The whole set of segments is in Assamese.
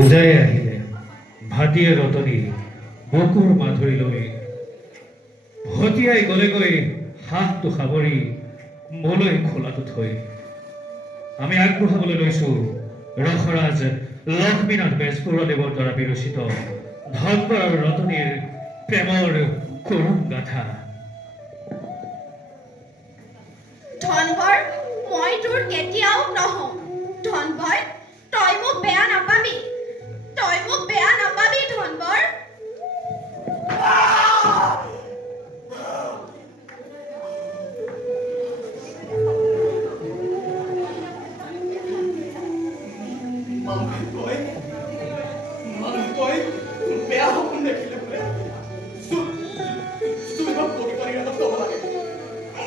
উজাই আহিলে ভাটিয়ে ৰতনী বকুৰ মাধুৰী লৈ ভটিয়াই গলেগৈ হাঁহটো সাৱৰি মোলৈ খোলাটো থৈ আমি আগবঢ়াবলৈ লৈছো ৰসৰাজ লক্ষ্মীনাথ বেজবৰুৱাদেৱৰ দ্বাৰা বিৰচিত ধনবৰ আৰু ৰতনীৰ প্ৰেমৰ কৰুণ গাথা। ধনবৰ, মই তোৰ কেতিয়াও নহওঁ। ধনবৰ, তই মোক বেয়া নাপাবি। তই মোক বেয়া নাপাবি ধনবৰ। বেয়া সপোন দেখিলে বোলে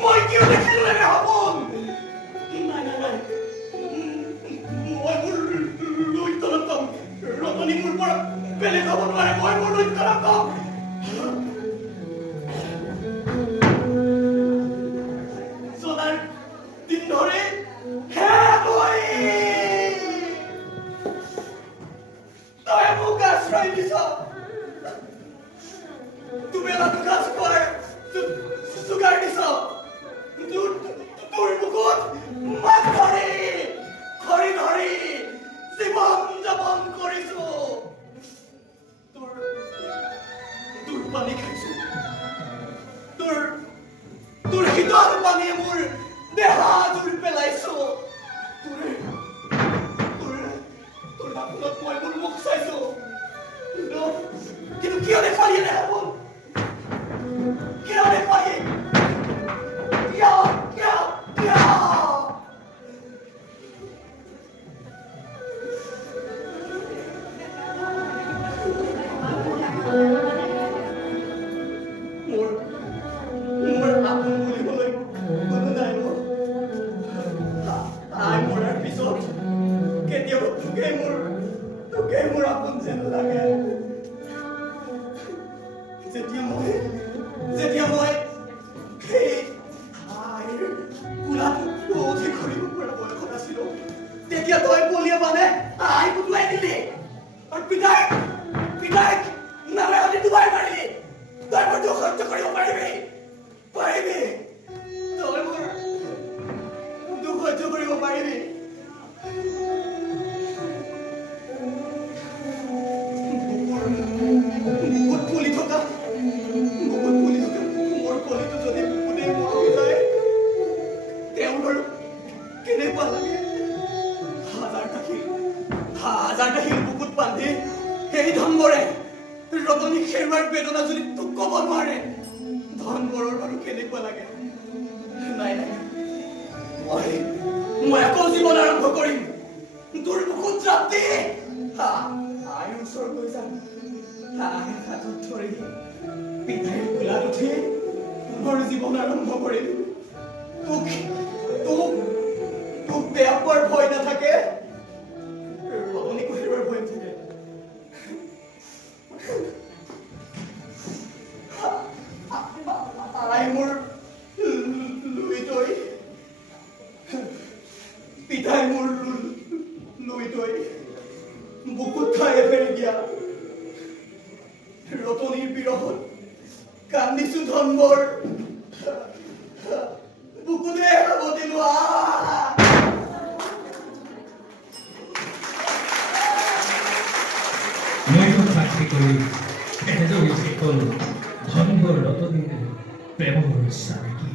মই কিয় দেখিলো এনে সপোন? নাই নাই নাই, মই মোৰ লুইতলত কম। ৰতনী মোৰ পৰা বেলেগ হ'ব নোৱাৰে। মই মোৰ লুইতলত কম। জনাৰ দিন ধৰি তই মোক আশ্ৰয় দিছ। তুমি আমাক কাজ খোৱাৰ যোগাৰ দিছ। তোৰ বুকুত মাছ ধৰি খৰি ধৰি জীৱন যাপন কৰিছো। তোৰ পানী খাইছো। তোৰ শীতল পানীয়ে মোৰ দেহা জুই পেলাইছো। তোৰ দাঁতত মই মোৰ মুখ চাইছো। কিন্তু কিয় দেখালি এনে সপোন? কিয় দেখালি? কিয়? মোৰ আপোন বুলিবলৈ কোনো নাই। আই মৰাৰ পিছত কেতিয়াবা তোকে মোৰ আপোন যেন লাগে। যেতিয়া মই সেই আইৰ কোলাটো অধিক কৰিব পৰা বয়সত আছিলো, তেতিয়া তই পলিয়া মানে আই কুটুৱাই দিলি আৰু পিতাইক নাৰায়ণে ডুবাই মাৰিলি। তই মোৰ দুখ সহ্য কৰিব পাৰিবি? তই মোৰ দুখ সহ্য কৰিব পাৰিবি? বুকুত ফুলি থকা মোৰ কলিটো যদি বুকুতে মৰহি যায়, তেওঁ বাৰু কেনেকুৱা লাগে? হাজাৰটা শিল বুকুত বান্ধি সেই ধনবৰে ৰতনীক হেৰুৱাৰ বেদনা যদি তোক ক'ব নোৱাৰে, ধনবৰৰ বাৰু কেনেকুৱা লাগে? নাই মই আকৌ জীৱন আৰম্ভ কৰিম। তোৰ বুকুত জাপ দি আইৰ ওচৰত গৈ যাম। আইৰ হাতত ধৰি পিতাইৰ কোলাত উঠি পুনৰ জীৱন আৰম্ভ কৰিম। তোক বেয়া পোৱাৰ ভয় নাথাকে, ৰতনীক হেৰুৱাৰ ভয় থাকে। আই মোৰ লুইতৈ, পিতাই মোৰ লুইতৈ, বুকুত ঠাই এফেৰি দিয়া। ৰতনীৰ বিৰহত কান্দিছো ধনবৰ, বুকুতে সাৱটি লোৱা। মইতো সাক্ষী কৰি এনেদৰে হ'ল ধনবৰ ৰতনীৰ প্ৰেমৰ ইচ্ছা নেকি?